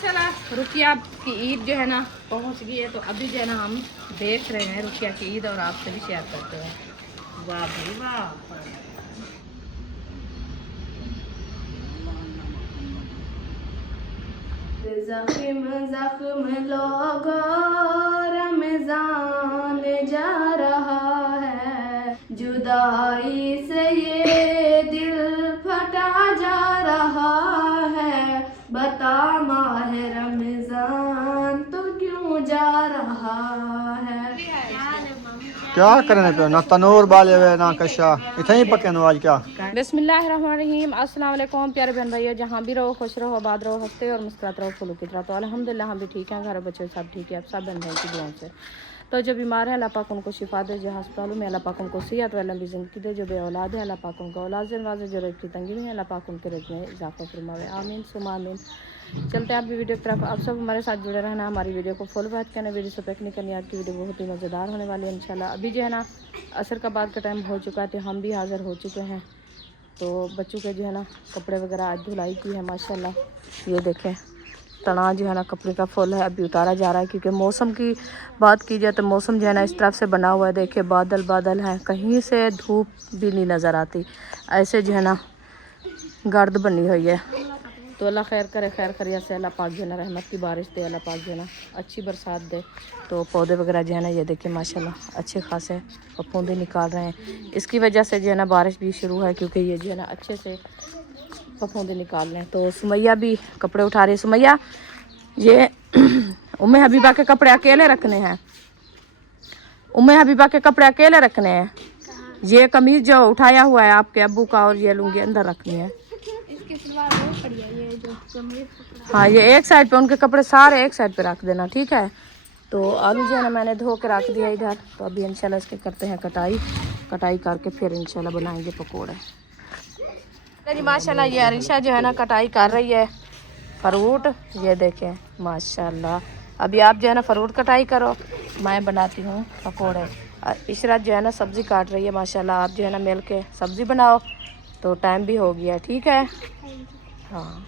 माशाल्लाह रुकिया की ईद जो है ना पहुंच गई है, तो अभी जो है ना हम देख रहे हैं रुकिया की ईद और आपसे भी शेयर करते हैं। वाह भाई वाह। ज़ख्म ज़ख्म लोगो रमज़ान जा रहा है, जुदाई से ये दिल फटा जा रहा है, बता माह रमज़ान तो क्यों जा रहा है। क्या करने पे ना तनूर बाले हुए ना कशा इतना ही पके आज क्या। बिस्मिल्लाहिर्रहमानिर्रहीम। अस्सलाम वालेकुम प्यारे बहन भाइयों, जहाँ भी रहो खुश रहो, आबाद रहो, हंसते और मुस्कुराते रहो, फूलों की तरह। तो अल्हम्दुलिल्लाह हम भी ठीक हैं, घर बच्चे सब ठीक है, अब सब बहन भाई की दुआओं से। तो जो बीमार है अल्लाह पाक उनको शिफा दे, जो अस्पतालों में अल्लाह पाक उनको सेहत व लंबी ज़िंदगी दे, जो बे औलाद है अल्लाह पाक उनको औलाद से नवाज़े, जो रिज़्क़ की तंगी में है अल्लाह पाक उनके रिज़्क़ में इजाफ़ा फरमावे, आमीन सुम्मा आमीन। चलते हैं आप भी वीडियो की तरफ। आप सब हमारे साथ जुड़े रहना, हमारी वीडियो को फॉलो बैक करना, वीडियो से पैक नहीं करनी। आज की वीडियो बहुत ही मज़ेदार होने वाली है इंशाल्लाह। अभी जो है ना असर का बाद का टाइम हो चुका है, तो हम भी हाज़िर हो चुके हैं। तो बच्चों के जो है ना कपड़े वगैरह आज धुलाई की है माशाल्लाह। ये देखें तना जो है ना कपड़े का फुल है, अभी उतारा जा रहा है, क्योंकि मौसम की बात की जाए तो मौसम जो है ना इस तरफ से बना हुआ है। देखिए बादल बादल हैं, कहीं से धूप भी नहीं नज़र आती, ऐसे जो है ना गर्द बनी हुई है। तो अल्लाह खैर करे, खैर खैरियत से अल्लाह पाक जो है ना रहमत की बारिश दे, अल्लाह पाक जो है ना अच्छी बरसात दे। तो पौधे वगैरह जो है ना ये देखिए माशाल्लाह अच्छे खासे फफूंदे निकाल रहे हैं। इसकी वजह से जो है ना बारिश भी शुरू है, क्योंकि ये जो है ना अच्छे से फफूंदे निकाल रहे हैं। तो सुमैया भी कपड़े उठा रही है। सुमैया ये उम्मे हबीबा के कपड़े अकेले रखने हैं, उम्मे हबीबा के कपड़े अकेले रखने हैं। ये कमीज जो उठाया हुआ है आपके अब्बू का, और ये लुंगी अंदर रखनी है। हाँ ये एक साइड पे उनके कपड़े सारे एक साइड पे रख देना, ठीक है। तो आलू जो है ना मैंने धो के रख दिया इधर। तो अभी इंशाल्लाह इसके करते हैं कटाई, कटाई करके फिर इंशाल्लाह बनाएंगे पकोड़े। तेरी माशाल्लाह ये अरिशा जो है ना कटाई कर रही है फ्रूट, ये देखें माशाल्लाह। अभी आप जो है ना फ्रूट कटाई करो, मैं बनाती हूँ पकोड़े। इशरत जो है ना सब्ज़ी काट रही है माशाल्लाह। आप जो है ना मिल के सब्ज़ी बनाओ, तो टाइम भी हो गया, ठीक है। हाँ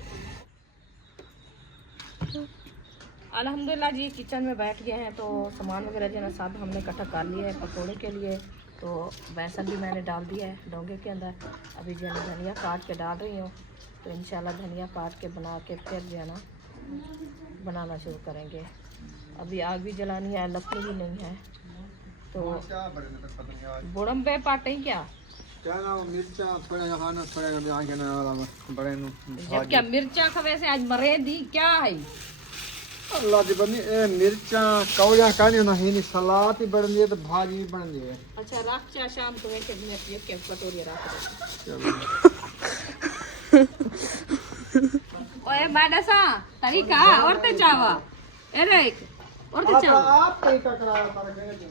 अल्हम्दुलिल्लाह जी किचन में बैठ गए हैं। तो सामान वगैरह जो है ना सब हमने इकट्ठा कर लिया है पकोड़े के लिए। तो बेसन भी मैंने डाल दिया है डोंगे के अंदर। अभी जो है ना धनिया काट के डाल रही हूँ। तो इंशाल्लाह धनिया काट के बना के फिर जो है ना बनाना शुरू करेंगे। अभी आग भी जलानी है, लकड़ी भी नहीं है। तो बुड़म पे पाटे क्या मिर्चा जब क्या मिर्चा खवे से आज मरे दी क्या है। अल्लाह दी बनी ए मिर्चा कौया कानी ना ही सलाद ही बन दिए तो भाजी भी बन दिए। अच्छा रख चा शाम को एक मिनट ये के कटोरी रख दे। ओए माडसा तरीका और ते चावा अरे एक और ते चावा आप तरीका कराया पर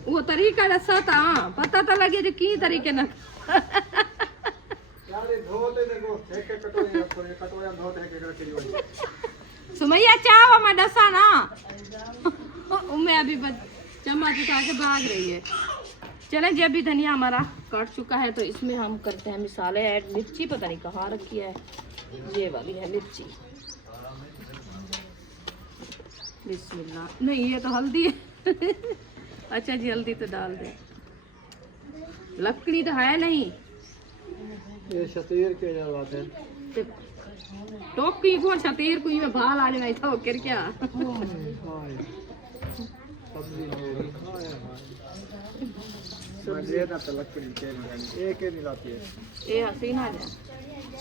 वो तरीका रसा था पता तो लगे जो की तरीके ना यार धोते देखो एक एक कटोरी रखो, एक कटोरी धोते एक एक रखी। सुमैया चावा माडसा ना उम्मे अभी चम्मच उठा के भाग रही है। चलें जी अभी धनिया हमारा कट चुका है, तो इसमें हम करते हैं मिसाले ऐड। मिर्ची पता नहीं कहाँ रखी है, ये वाली है मिर्ची। बिस्मिल्लाह नहीं ये तो हल्दी है अच्छा जी हल्दी तो डाल दे, लकड़ी तो है नहीं। ये शतीर के बात है टोकी को शतीर को ये भाल आ जाए था कर क्या सब्जी ये ना तो लकड़ी के एक ही मिलाती है। ये हसीना जा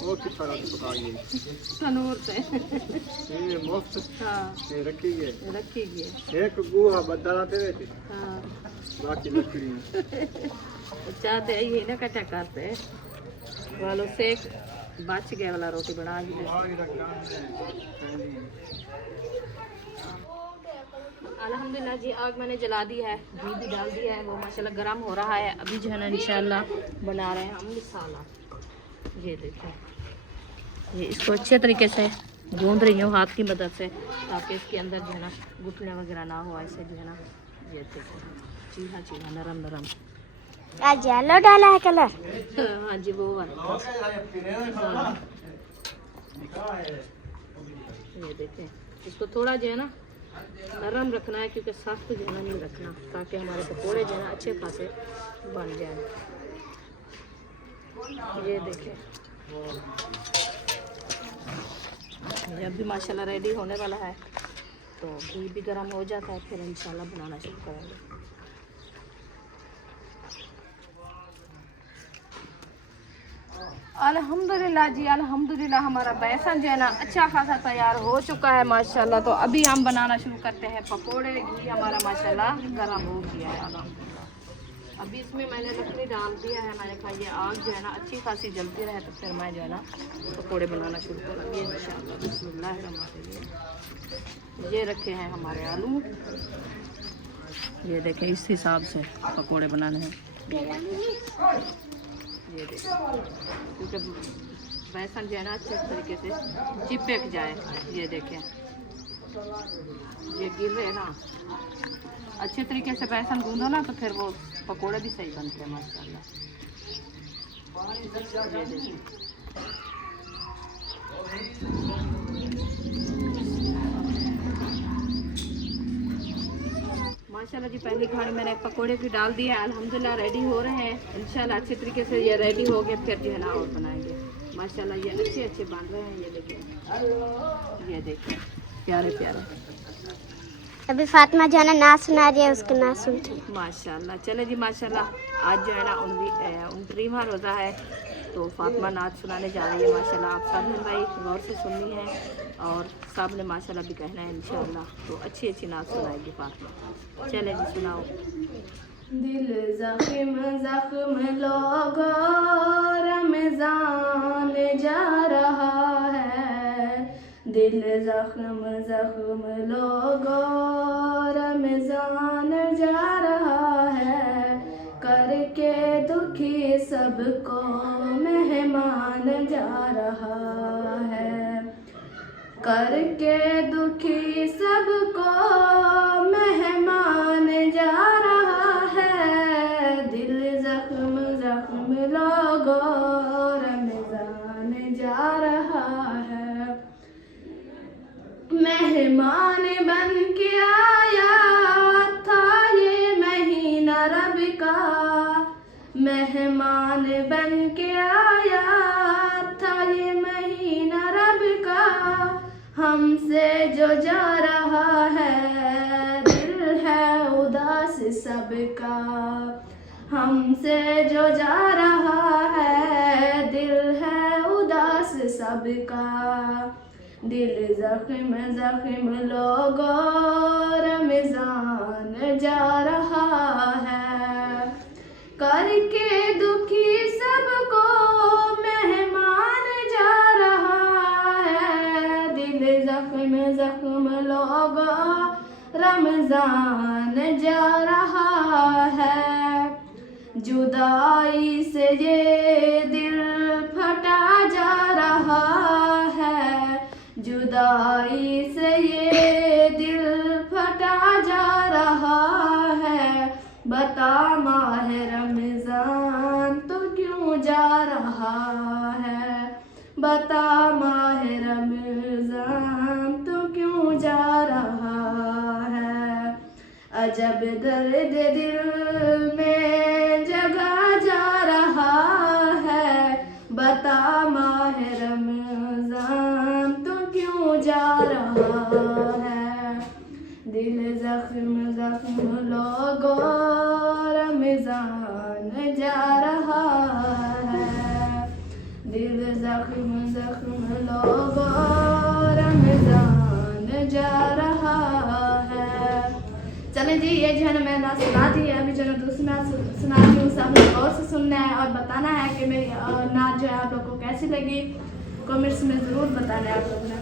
वो किस तरह से पकाएंगे तनूर से ये मुफ्त हाँ ये रखी गए एक गुहा बदलाते रहते हाँ बाकी लकड़ी चाहते यही ना कच्चा करते वालों से बच गया वाला रोटी बना दी। अल्हम्दुलिल्लाह जी आग मैंने जला दी है, घी भी डाल दिया है, वो माशाल्लाह गरम हो रहा है। अभी जो है ना इंशाल्लाह बना रहे हैं हम मसाला। ये देखो ये इसको अच्छे तरीके से गूंद रही हूँ हाथ की मदद से, ताकि इसके अंदर जो है ना घुटने वगैरह ना हो। ऐसे जो है ना ये देखो चीहा चीहा नरम नरम। आज येलो डाला है कलर। हाँ जी वो वाला हाँ। ये देखें इसको थोड़ा जो है ना नरम रखना है, क्योंकि सख्त जो है ना नहीं रखना, ताकि हमारे पकोड़े जो है ना अच्छे खासे बन जाए। ये देखिए ये अभी माशाल्लाह रेडी होने वाला है, तो घी भी गर्म हो जाता है, फिर इंशाल्लाह बनाना शुरू करेंगे। अल्हम्दुलिल्लाह जी, अल्हम्दुलिल्लाह हमारा बेसन जो है ना अच्छा खासा तैयार हो चुका है माशाल्लाह। तो अभी हम बनाना शुरू करते हैं पकोड़े। घी हमारा माशाल्लाह गर्म हो गया है अल्हम्दुलिल्लाह। अभी इसमें मैंने लकड़ी डाल दिया है, मैंने कहा ये आग जो है ना अच्छी खासी जलती रहे, तो फिर मैं जो है ना पकोड़े बनाना शुरू करूँगी इंशाल्लाह। बिस्मिल्लाहिर्रहमानिर्रहीम। ये रखे हैं हमारे आलू, ये देखें इस हिसाब से पकोड़े बनाने हैं। ये देखें, क्योंकि बेसन जो है ना अच्छे तरीके से चिपक जाए। ये देखें ये गिर रहे ना, अच्छे तरीके से बेसन गूंदो ना, तो फिर वो पकोड़े भी सही बनते हैं माशाल्लाह। ये देखिए माशाल्लाह जी, पहली घाड़ी मैंने पकोड़े भी डाल दिए, अल्हम्दुलिल्लाह रेडी हो रहे हैं। इंशाल्लाह अच्छे तरीके से ये रेडी हो गए, फिर जो है ना और बनाएंगे माशाल्लाह। ये अच्छे अच्छे बन रहे हैं। ये देखिए प्यारे प्यारे। अभी फातिमा जो है ना नाच सुना रही है, उसको नाच सुनते हैं माशाल्लाह। चले जी माशाल्लाह, आज जो है ना 29वां रोज़ा है, तो फातिमा नाच सुनाने जा रही है माशाल्लाह। आप सब ने भाई गौर से सुननी है, और सब ने माशाल्लाह भी कहना है इंशाल्लाह। तो अच्छी अच्छी नाच सुनाएगी फातिमा। चले जी सुनाओ। दिल ज़ख्म ज़ख्म लोगो रमज़ान जा रहा है, दिल ज़ख्म ज़ख्म लोगो रमज़ान जा रहा है, करके दुखी सबको मेहमान जा रहा है, करके दुखी सबको मेहमान जा रहा है, दिल ज़ख्म ज़ख्म लोगो रमज़ान जा रहा है, मेहमान बन के आया था ये महीना रब का, मेहमान बन के आया था ये महीना रब का, हमसे जो जा रहा है दिल है उदास सबका, हमसे जो जा रहा है दिल है उदास सबका, दिल ज़ख्म ज़ख्म लोगो रमज़ान जा रहा है, करके दुखी सबको मेहमान जा रहा है, दिल ज़ख्म ज़ख्म लोगो रमज़ान जा रहा है, जुदाई से ये दिल फटा जा रहा है, जुदाई से ये दिल फटा जा रहा है, बता माह रमज़ान तो क्यों जा रहा है, बता माह रमज़ान तो क्यों जा रहा है, अजब दर्द दिल में जगा जा रहा है, बता माह रमज़ान तो क्यों जा रहा है, दिल ज़ख्म ज़ख्म लोगो रमज़ान जा रहा है, दिल ज़ख्म ज़ख्म लोगो रमज़ान जा रहा है। चलें जी, ये जो है ना मैंने सुना दी है, अभी जो है दूसरा सुना दी हूँ, सब गौर से सुनना है और बताना है कि मेरी नाच जो है आप लोग को कैसी लगी, कमेंट्स में ज़रूर बताना है आप लोग ने।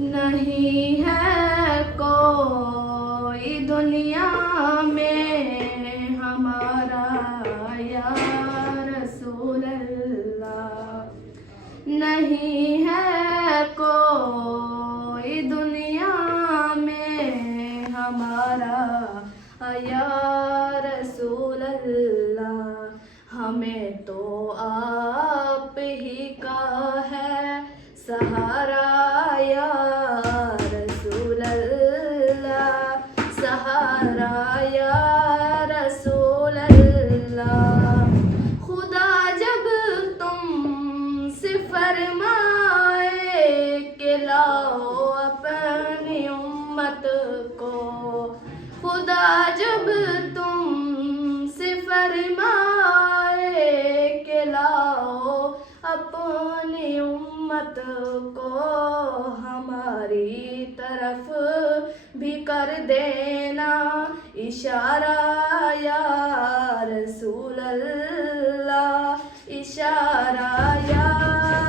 नहीं है कोई दुनिया में हमारा या रसूल अल्लाह, नहीं है कोई दुनिया में हमारा या रसूल अल्लाह, हमें तो आप ही का है सहारा या खिलाओ अपनी उम्मत को। खुदा जब तुमसे फरमाए कि लाओ अपनी उम्मत को, हमारी तरफ भी कर देना इशारा या रसूल अल्लाह, इशारा या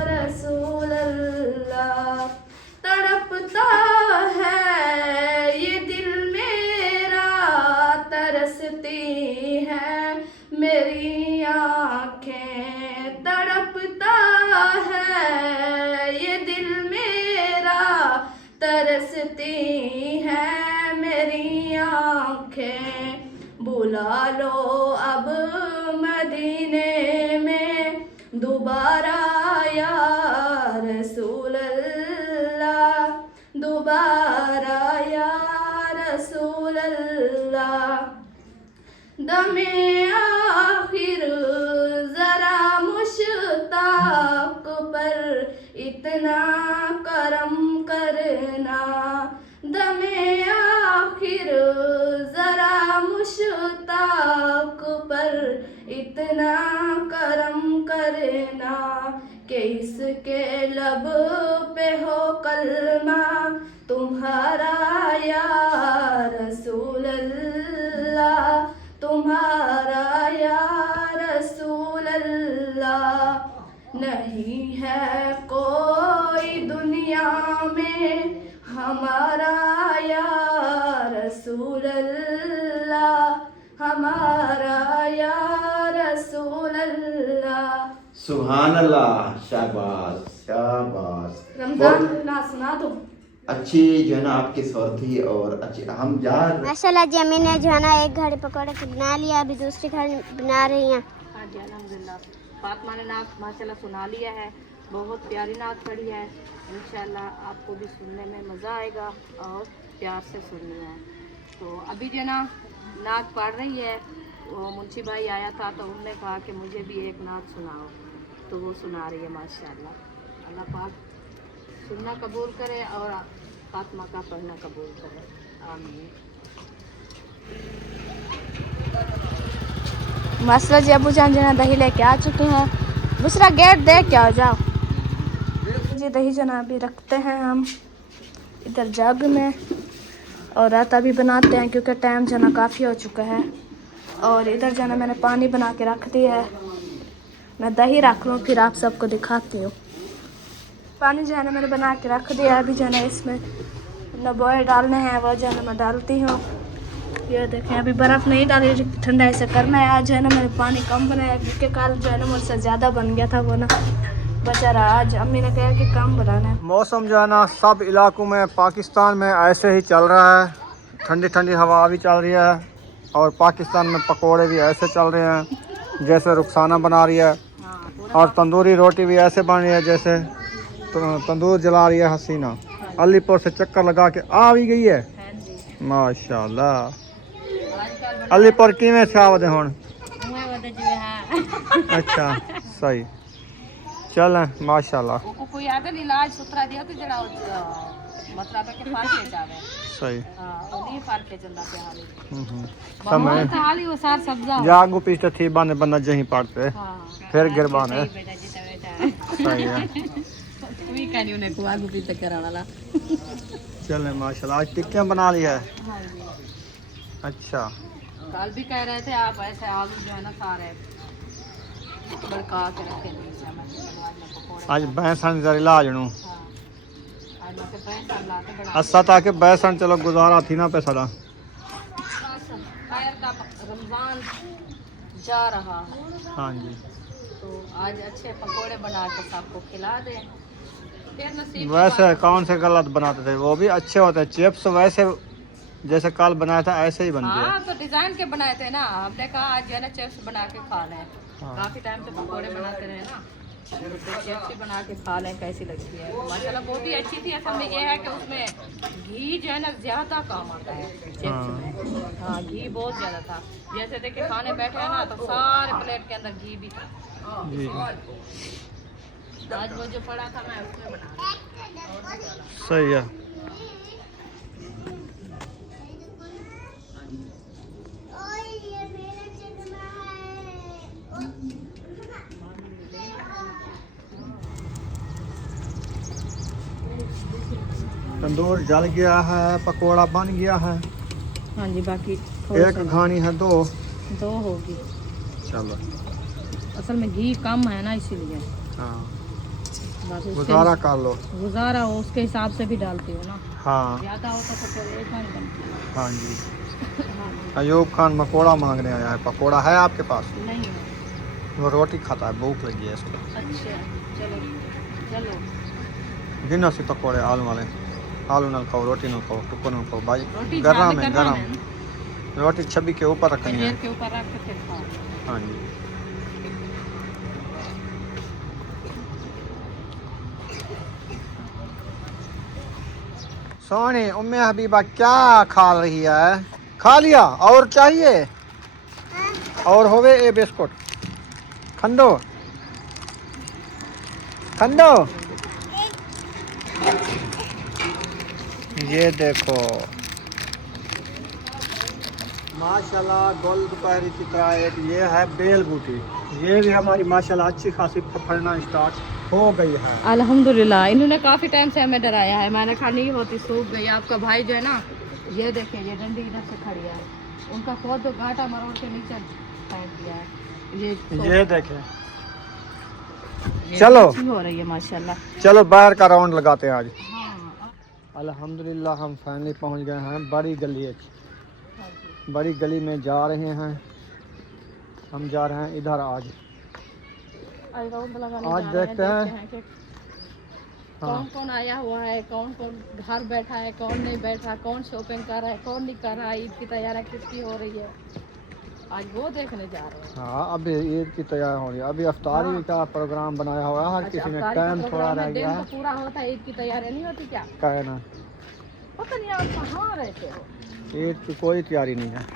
रसूल अल्लाह। तड़पता है ये दिल मेरा, तरसती है मेरी आँखें। तड़पता है ये दिल मेरा, तरसती है मेरी आँखें। बुला लो अब मदीने में दोबारा या रसूल अल्लाह, दोबारा या रसूल अल्लाह। दमे आखिर जरा मुश्ताक पर इतना करम करना, दमे आखिर जरा मुश्ताक पर इतना करम करना, कि इसके लब पे हो कलमा तुम्हारा या रसूल अल्लाह, तुम्हारा या रसूल अल्लाह। नहीं है कोई दुनिया में हमारा या रसूल अल्लाह, हमारा या रसूल अल्लाह। सुभान अल्लाह, शाबाश शाबाश। रमजान ना सुना दो। अच्छी जो है ना आपकी स्वर थी और अच्छी हम जा माशाल्लाह जी अम्मी ने जो है ना एक घड़ी पकौड़े की बना लिया, अभी दूसरी घड़ी बना रही हैं। हाँ जी अल्हम्दुलिल्लाह, फातिमा ने नात माशाल्लाह सुना लिया है, बहुत प्यारी नात पढ़ी है। इंशाल्लाह आपको भी सुनने में मज़ा आएगा और प्यार से सुननी है। तो अभी जो ना नात पढ़ रही है, वो मुंशी भाई आया था तो उन्होंने कहा कि मुझे भी एक नात सुनाओ, तो वो सुना रही है माशाल्लाह। अल्लाह पाक सुनना कबूल करे और फातिमा का पढ़ना कबूल करे, आमीन। मास्टर जी अबू जान जना दही लेके आ चुके हैं, दूसरा गेट देख के आ जाओ जी। दही जना अभी रखते हैं हम इधर जग में, और रात अभी बनाते हैं क्योंकि टाइम जना काफ़ी हो चुका है। और इधर जना मैंने पानी बना के रख दिया है, मैं दही रख लूँ फिर आप सबको दिखाती हूँ। पानी जो है ना मैंने बना के रख दिया, अभी जो है इसमें नबोए डालने हैं, वो जो है मैं डालती हूँ। ये देखें अभी बर्फ़ नहीं डाली, ठंडा ऐसे करना है। आज जो है ना मैंने पानी कम बनाया क्योंकि कल जो है ना मुझसे ज़्यादा बन गया था, वो ना बचा रहा। आज अम्मी ने कहा कि कम बनाना है। मौसम जो है ना सब इलाकों में पाकिस्तान में ऐसे ही चल रहा है, ठंडी ठंडी हवा भी चल रही है और पाकिस्तान में पकोड़े भी ऐसे चल रहे हैं जैसे रुखसाना बना रही है, और तंदूरी रोटी भी ऐसे बन रही है जैसे तंदूर जला रही है हसीना। अलीपुर से चक्कर लगा के आ भी गई है माशाल्लाह। अलीपुर किवें छावद हुण? अच्छा सही चल माशाल्लाह। कोई अगर इलाज सुथरा दिया तो जरा मतलब के फार के जावे सही हां नहीं फार के चंदा पे हाली समय बहुत हाली वो सार सब्जा जागू पीछे थी बने बन्ना जहीं पड़ते हां फिर गिरबान है बेटा जी बेटा सही है। कोई कहनी उन्हें को आगू पीछे करा वाला। चले माशाल्लाह। आज टिक्कियां बना ली है? हां जी अच्छा कल भी कह रहे थे आप ऐसे आलू जो है ना सारे बड़का के रखे नीचे मैं पकोड़े आज बैसन जरी लाजणू हां आज मैं पैसा ला के बना अस्सा ताकि बैसन चलो गुजारा थी ना पैसा दा खैर का रमजान जा रहा है हाँ जी। तो आज अच्छे पकोड़े बना के सबको खिला दें फिर नसीब वैसे कौन से गलत बनाते थे, वो भी अच्छे होते हैं। चिप्स वैसे जैसे कल बनाया था ऐसे ही बनते हैं। हाँ तो डिजाइन के बनाए थे ना, हमने कहा आज जो है ना चिप्स बना के खा लें। हाँ। काफी टाइम से पकोड़े बनाते रहे ना, तो चिप्स ही बना के खा लें कैसी लगती है। माशाल्लाह बहुत ही अच्छी थी। असल में ये है कि उसमें घी जो है ना ज्यादा काम आता है चिप्स में। हाँ घी बहुत ज्यादा था। जैसे देखिए खाने बैठे हैं ना तो सारे प्लेट के अंदर घी भी था। जी आज वो जो पड़ा था मैं उसमें बना सही है। तंदूर जल गया है, पकोड़ा बन गया है। हाँ जी, बाकी एक घानी है, दो होगी। चलो, असल में घी कम है ना, इसीलिए हाँ बस गुजारा कर लो। गुजारा हो उसके हिसाब से भी डालती हो ना, हाँ ज़्यादा होता तो फिर एक नहीं बनती। हाँ जी। अयूब खान पकोड़ा मांगने आया है। पकोड़ा है आपके पास? नहीं है। वो रोटी खाता है, भूख लगी है इसको। अच्छा, चलो चलो। गिनो सी पकोड़े आलू वाले। आलू ना खाओ, रोटी ना खाओ, टुक्को ना खाओ भाई। रोटी गरम है, गरम गरम। रोटी छवि के ऊपर रखनी है। के ऊपर रख के फिर खाओ। हाँ जी। सोनी उम्मे हबीबा क्या खा रही है? खा लिया? और चाहिए? और होवे ए बिस्कुट खंडो खंडो। ये देखो माशाल्लाह गोल दोपहरी की तरह एक ये है बेल बूटी। ये भी हमारी माशाल्लाह अच्छी खासी फलना स्टार्ट हो गई है। अल्हम्दुलिल्लाह। इन्होंने काफ़ी टाइम से हमें डराया है, मैंने कहा नहीं होती, सूख गई। आपका भाई जो है ना, ये देखिए, ये डंडी इधर से खड़ी है, उनका पौध तो घाटा मरोड़ के नीचे फेंक दिया है। ये देखें। चलो अच्छी हो रही है माशाल्लाह। चलो बाहर का राउंड लगाते हैं आज। हाँ, अल्हम्दुलिल्लाह हम फाइनली पहुंच गए हैं बड़ी गली। बड़ी गली में जा रहे हैं हम। जा रहे हैं इधर आज देखते हैं कि कौन कौन आया हुआ है, कौन कौन घर बैठा है, कौन नहीं बैठा, कौन शॉपिंग कर रहा है, कौन नहीं कर रहा है, ईद की तैयारी किसकी हो रही है, आज वो देखने जा रहे हैं। हाँ, अभी ईद की तैयारी हो रही है। अभी अफ्तारी का प्रोग्राम बनाया हुआ है, हर किसी में टाइम थोड़ा रह गया है। पूरा होता है, ईद की तैयारी नहीं होती क्या? कहना पता नहीं आप कहाँ रहते हो। ईद की कोई तैयारी नहीं है,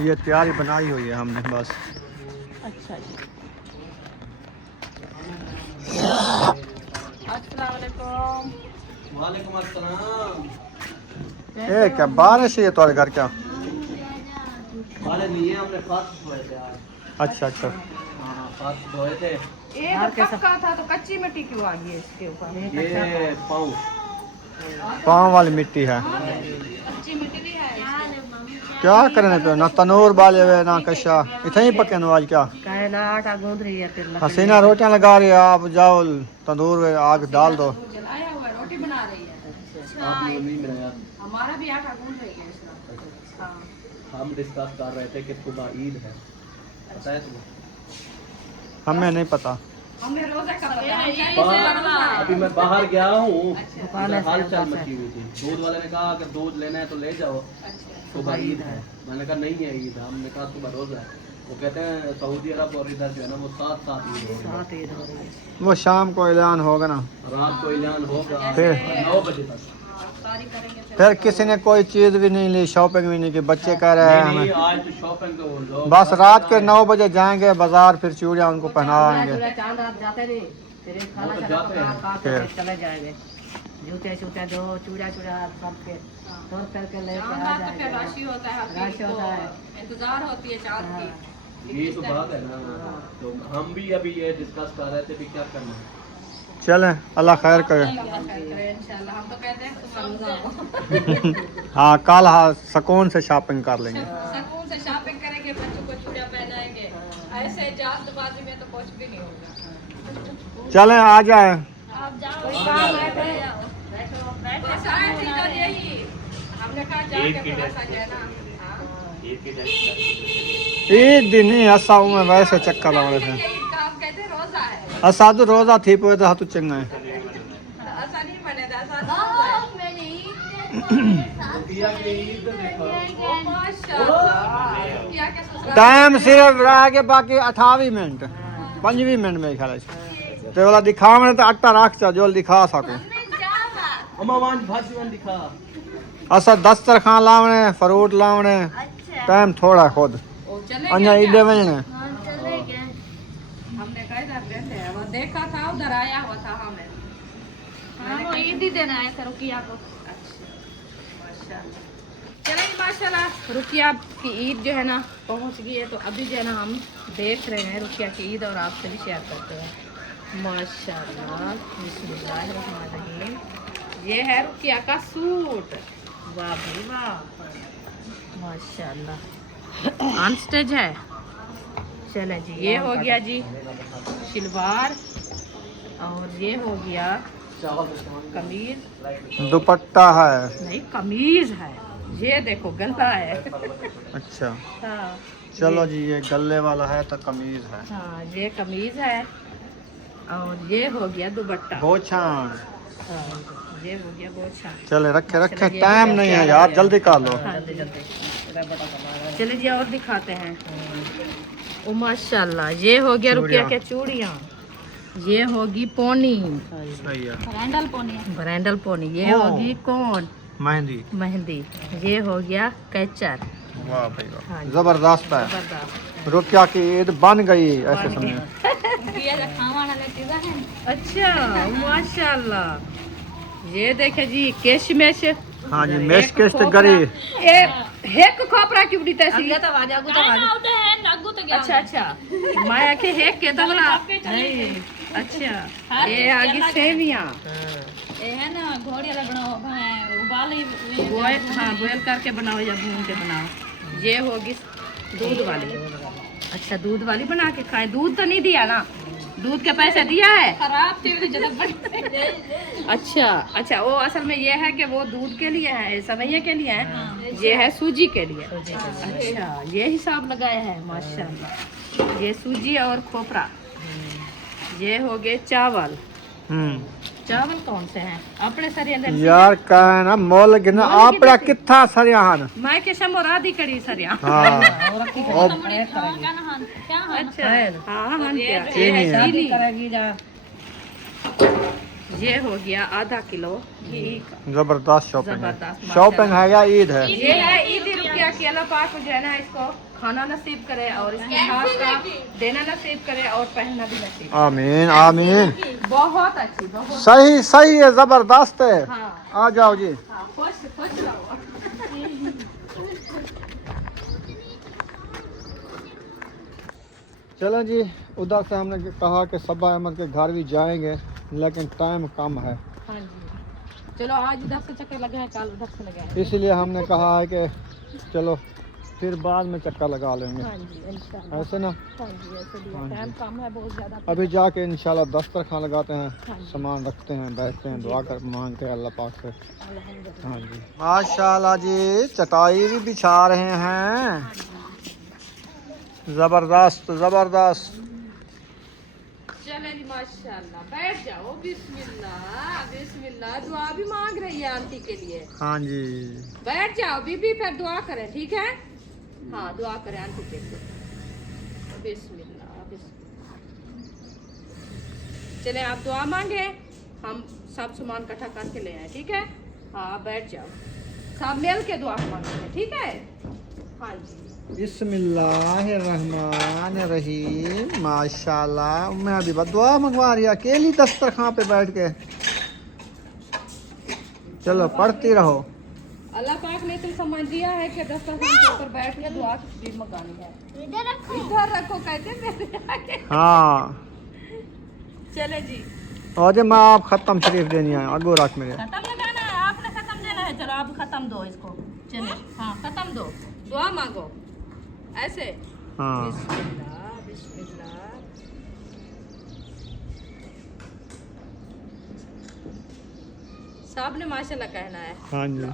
ये तैयारी बनाई हुई है हमने बस। अच्छा जी। अस्सलाम वालेकुम। वालेकुम अस्सलाम। ए क्या बारिश है तुम्हारे घर क्या? वाले लिए हमने फर्श धोए थे आज। अच्छा अच्छा। हाँ, फर्श धोए थे। ये तो पक्का था, तो कच्ची मिट्टी क्यों आ गई है इसके ऊपर? ये पाँव पाँव वाली मिट्टी है। कच्ची मिट्टी भी है। क्या करने पे ना तनूर बाले हुए ना कशा इतने ही पके आज क्या? कहना आटा गूंद रही है फिर हसीना रोटियां लगा रही है, आप जाओ तंदूर में आग डाल दो। जलाया हुआ है, रोटी बना रही है। आपने नहीं बनाया। हमारा भी आटा गूंद रही है इस वक्त। हाँ। हम डिस्कस कर रहे थे कि सुबह ईद है, पता है तुम्हें? हमें नहीं पता। हमें रोजा का पता है। अभी मैं बाहर गया हूँ, दुकान है, हलचल मची हुई थी। दूध वाले ने कहा अगर दूध लेना है तो ले जाओ, सुबह ईद है। मैंने कहा नहीं है ईद, हमने कहा सुबह रोजा है। वो कहते हैं सऊदी अरब और इधर जो है ना वो साथ साथ ईद हो रही है। वो शाम को ऐलान होगा ना, रात को ऐलान होगा फिर 9 बजे तक। फिर किसी ने कोई चीज भी नहीं ली, शॉपिंग भी नहीं की। बच्चे कह रहे हैं नहीं, हमें आज तो शॉपिंग तो लोग बस रात के 9 बजे जाएंगे बाजार, फिर चूड़ियाँ उनको पहनाएंगे। चांद रात जाते नहीं, फिर एक खाना तो चला जाते हैं। खा के चले जाएंगे। जूते शूते दो, चूड़ा चूड़ा सब के तोड़ करके लेके आ जाएंगे। राशि होता है, इंतजार होती है चांद की। ये तो बात है ना। तो हम भी अभी ये डिस्कस कर रहे थे कि क्या करना है। चलें, अल्लाह खैर करे। इंशाल्लाह। हम तो कहते हैं हाँ, कल हाँ सुकून से शॉपिंग कर लेंगे। सुकून से शॉपिंग करेंगे, बच्चों को चूड़ा पहनाएंगे। ऐसे जल्दबाजी में तो कुछ भी नहीं होगा। चलें, आ जाए। आप जाओ, कोई काम है तो बस आए थे इधर यही। हमने कहा जाके थोड़ा सा जाए ना। ईद दिन ही असा में वैसे चक्कर लग रहे थे। यही काम कहते रोजा है। असा तो रोजा थी पे तो हाथ चंगा है। ऐसा नहीं बने था, ऐसा किया के ससुराल टाइम सिर्फ रह गए बाकी 28 मिनट 25 मिनट में ख्याल है। तो वाला दिखावने तो आटा रख चा जो दिखा सको। अम्मा वान भाजी दिखा। असा दस्तरखान लावने, फ्रूट लावने, टाइम थोड़ा खुद अन्या ईडे वजने। हमने कहा इधर रहते हैं, वो देखा था उधर आया हुआ था हमें। मैंने कहा ईद ईद ही देना है सर रुकिया को। चलो माशाल्लाह रुकिया की ईद जो है ना पहुंच गई है, तो अभी जो है ना हम देख रहे हैं रुकिया की ईद और आपसे भी शेयर करते हैं। माशाल्लाह बिस्मिल्लाहिर्रहमानिर्रहीम, ये है रुकिया का सूट। वाह भाई वाह, माशाल्लाह अनस्टेज है। चले जी, ये हो गया जी शलवार, और ये हो गया कमीज, दुपट्टा है। नहीं कमीज है, ये देखो गला है। अच्छा हाँ चलो जी, ये गले वाला है तो कमीज है। हाँ ये कमीज है, और ये हो गया दुपट्टा। बोछान। हाँ, ये हो गया बोछा। चले रखे रखे, टाइम नहीं है यार, जल्दी कर लो। हाँ जल्दी जल्दी। चलिए जी और दिखाते हैं। ओ माशाल्लाह, ये हो गया रुकिया के चूड़ियाँ, ये होगी पोनी, सही है। रैंडल पोनी है। ब्रांडल पोनी, ये ओ। होगी कौन मेहंदी। मेहंदी, ये हो गया कैचर। वाह भाई वाह, हाँ जी। जबरदस्त है। जबरदत। रुकिया की ईद बन गई ऐसे बन समय। ये जो खावाना लेती है। अच्छा माशाल्लाह, ये देखे जी केशमेश। हाँ जी, मेश केश तो गरी। हेक खोपरा की उड़ी तैसी। आगे तो आवाज आगू तो है नागू तो गया। अच्छा अच्छा, माया के हेक के दगला नहीं। अच्छा ये आगे सेवियां ये है ना घोड़ी वाला बनाओ उबाल बॉयल, हाँ बॉयल करके बनाओ या भून के बनाओ। ये होगी दूध वाली। अच्छा दूध वाली बना के खाए, दूध तो नहीं दिया ना, दूध के पैसे दिया है। खराब थी जब अच्छा अच्छा, वो असल में ये है कि वो दूध के लिए है, सवैया के लिए है, ये है सूजी के लिए। अच्छा ये हिसाब लगाया है माशाल्लाह। ये सूजी और खोपरा। ये हो गए चावल। चावल कौन से हैं अपने सरिया यार का है ना मोल गिना आपड़ा कितना सरियाहन। मैं के शमोरा दी कड़ी सरिया। हाँ अच्छा हाँ हाँ क्या चीनी है। चीनी करेगी जा। ये हो गया आधा किलो घी का। जबरदस्त शॉपिंग है। जबरदस्त, शॉपिंग है या ईद है? ये है ईद रुकिया की, अल्लाह पाक जो है ना इसको खाना नसीब करे और इसके हाथ का देना नसीब करे और पहनना भी नसीब। आमीन आमीन। बहुत अच्छी, बहुत सही सही है, जबरदस्त है। हाँ आ जाओ जी। हाँ, खुश खुश रहो। चलो जी, उधर से हमने कहा कि सबा अहमद के घर भी जाएंगे, लेकिन टाइम कम है, हाँ जी चलो आज इधर से चक्कर लगे हैं, कल उधर से लगे हैं। इसलिए हमने कहा है कि चलो फिर बाद में चक्कर लगा लेंगे, हाँ जी इंशाल्लाह। ऐसे ना। हाँ जी ऐसे भी हाँ जी। टाइम कम है बहुत ज़्यादा। अभी जाके इंशाल्लाह दस्तरखान लगाते हैं, हाँ जी। सामान रखते हैं, बैठते हैं, दुआ कर मांगते हैं अल्लाह पाक से। अल्हम्दुलिल्लाह। हाँ जी माशाल्लाह जी, चटाई भी बिछा रहे हैं। जबरदस्त जबरदस्त। चले जी माशाल्लाह, बैठ जाओ। बिस्मिल्लाह बिस्मिल्लाह, दुआ भी मांग रही है आंटी के लिए। हाँ जी बैठ जाओ बीबी, फिर दुआ करें ठीक है। हाँ दुआ करें आंटी के लिए। बिस्मिल्लाह बिस्मिल्लाह। चले आप दुआ मांगे, हम सब सामान इकट्ठा करके ले आए ठीक है। हाँ बैठ जाओ, सब मिल के दुआ मांगते हैं ठीक है। हाँ जी बिस्मिल्लाहिर्रहमानिर्रहीम। माशाल्लाह, मैं अभी दुआ मंगवा रही है अकेली दस्तरखान पे बैठ के। चलो पढ़ती रहो। अल्लाह पाक ने तो समझ दिया है कि दस्तरखान के ऊपर बैठ के दुआ की मंगानी है। इधर रखो कहते मेरे आगे। हाँ चले जी, और जे मैं आप खत्म शरीफ देनी है, अगो रख मेरे। खत्म लगाना है, आपने खत्म देना है। चलो आप खत्म दो इसको। चले हाँ खत्म दो, दुआ मांगो ऐसे। हाँ बिस्मिल्लाह बिस्मिल्लाह। सब ने माशाल्लाह कहना है। हाँ जी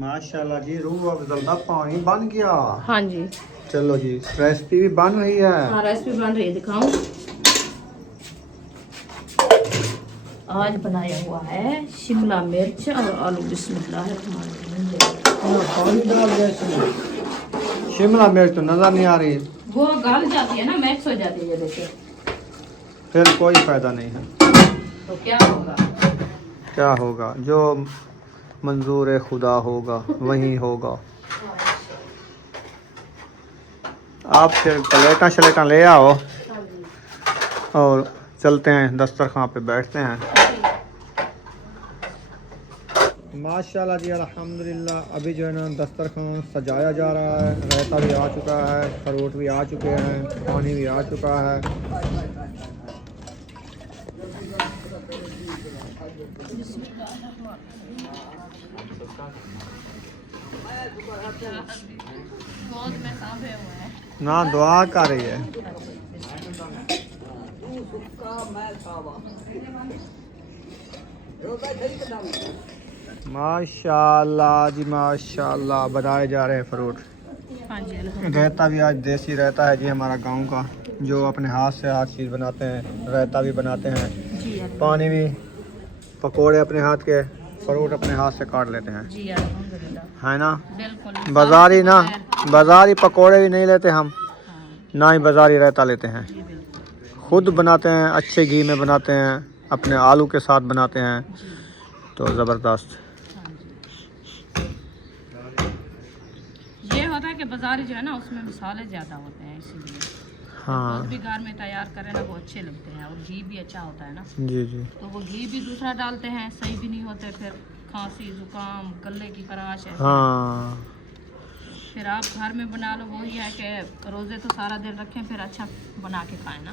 माशाल्लाह जी, रूह अफ़ज़ल का पानी बन गया। हाँ जी चलो जी, रेसिपी भी बन रही है। हाँ रेसिपी बन रही है, दिखाऊं। आज बनाया हुआ है शिमला मिर्च और आलू। बिस्मिल्लाहिर्रहमानिर्रहीम। शिमला मिर्च तो नजर नहीं आ रही, वो गल जाती है ना, मैक्स हो जाती है जैसे, फिर कोई फायदा नहीं है। तो क्या होगा? क्या होगा? जो मंजूर खुदा होगा वही होगा। आप फिर प्लेटा शलेटा ले आओ, और चलते हैं दस्तरखान पे बैठते हैं। माशाल्लाह जी अल्हम्दुलिल्लाह। अभी जो है ना दस्तरखान सजाया जा रहा है। रायता भी आ चुका है, फ्रूट भी आ चुके हैं, पानी भी आ चुका है। ना दुआ कर रही है। माशाल्लाह जी माशाल्लाह बनाए जा रहे हैं फ्रूट। हाँ जी रायता भी आज देसी रायता है जी हमारा गांव का, जो अपने हाथ से हर चीज़ बनाते हैं। रायता भी बनाते हैं, जी पानी भी, पकोड़े अपने हाथ के, फ्रूट अपने हाथ से काट लेते हैं, जी अल्हम्दुलिल्लाह है ना। बिल्कुल। बाजारी ना, बाजारी पकोड़े भी नहीं लेते हम, ना ही बाजारी रायता लेते हैं। खुद बनाते हैं, अच्छे घी में बनाते हैं, अपने आलू के साथ बनाते हैं, तो ज़बरदस्त। ये होता है कि बाजारी जो है ना उसमें मसाले ज़्यादा होते हैं, इसीलिए हाँ खुद भी घर में तैयार करें ना वो अच्छे लगते हैं, और घी भी अच्छा होता है ना। जी जी। तो वो घी भी दूसरा डालते हैं, सही भी नहीं होते, फिर खांसी जुकाम गले की खराश है। हाँ फिर आप घर में बना लो, वही है कि रोज़े तो सारा दिन रखें, फिर अच्छा बना के खाएं ना।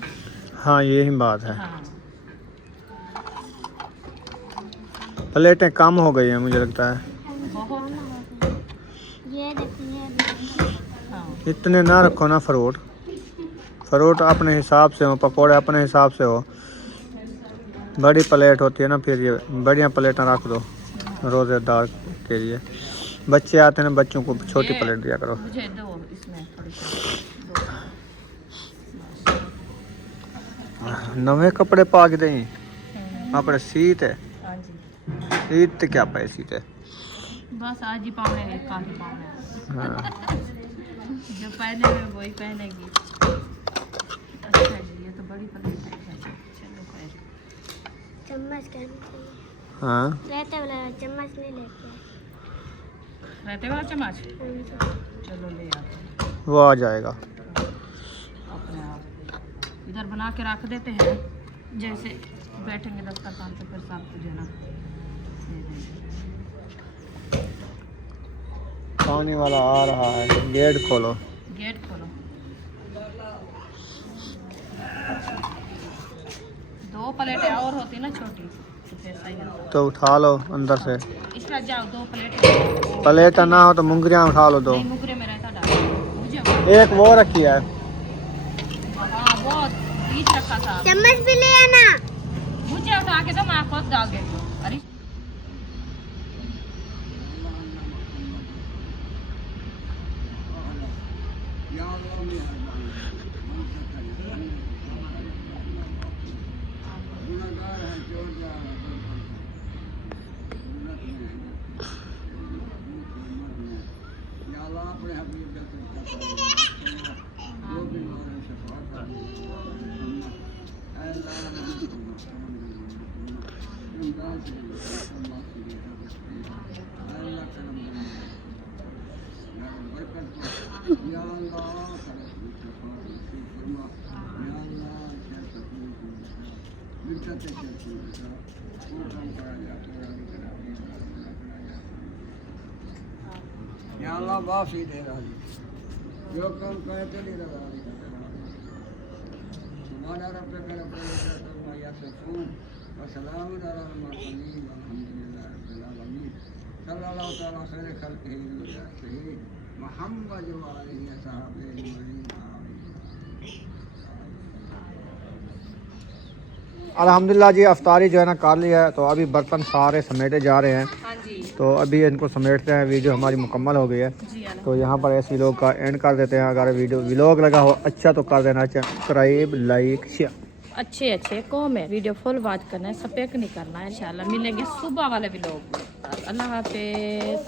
हाँ यही बात है। हाँ प्लेटें कम हो गई हैं मुझे लगता है। बहुत। ये देखिए। हाँ इतने ना रखो ना फ्रूट, फ्रूट अपने हिसाब से हो, पकोड़े अपने हिसाब से हो। बड़ी प्लेट होती है ना, फिर ये बढ़िया प्लेटें रख दो रोज़ेदार के लिए। बच्चे आते हैं ना, बच्चों को छोटी ये प्लेट दिया करो। मुझे दो इसमें थोड़ी सी नवे कपड़े पा के दें अपने सीत है। हाँ जी ईद तो क्या पाए सीत है। बस आज ही पाने एक काली पाने हाँ जो पहने में वही पहनेगी। अच्छा जी ये तो बड़ी प्लेट है। चलो खैर। चम्मच कहना चाहिए। हाँ रहते वाला चम्मच नहीं लेते। रहते वाला चम्मच चलो ले आते हैं वो आ जाएगा। अपने आप इधर बना के रख देते हैं, जैसे बैठेंगे दस्तरखान पे फिर सब कुछ है ना दे देंगे। पानी वाला आ रहा है, गेट खोलो। गेट खोलो। दो प्लेटें और होती ना छोटी तो फिर सही होता। तो उठा लो अंदर से। इसमें जाओ दो प्लेटें। प्लेट ना हो तो मुंगरियाँ उठा लो दो। नहीं मुकरे में रहता डाल मुझे। एक वो रखी है। हाँ बहुत बीच रखा था, चम्मच भी ले आना। मुझे उठा के तो मैं खुद डाल देती हूँ। अरे या अल्लाह माफी दे रहा है, जो काम कहते नहीं रहा हमारा रब पे कर अपने या सफून व सलाम अला मुरसलीन अल्हम्दुलिल्लाह रब्बिल आलमीन सल्लल्लाहु तआला खैर खल्क़िही सही मुहम्मद व आलिहि असहाबे अजमईन। अल्हम्दुलिल्लाह जी अफ्तारी जो है ना कर लिया है, तो अभी बर्तन सारे समेटे जा रहे हैं। हाँ जी तो अभी इनको समेटते हैं। वीडियो हमारी मुकम्मल हो गई है, जी तो यहाँ पर ऐसे व्लॉग का एंड कर देते हैं। अगर वीडियो व्लॉग लगा हो अच्छा तो कर देना, सब्सक्राइब लाइक शेयर। अच्छे अच्छे कॉम है, वीडियो फुल वॉच करना है, सपेक नहीं करना है। इंशाल्लाह मिलेंगे सुबह वाले व्लॉग में। अल्लाह हाफिज़।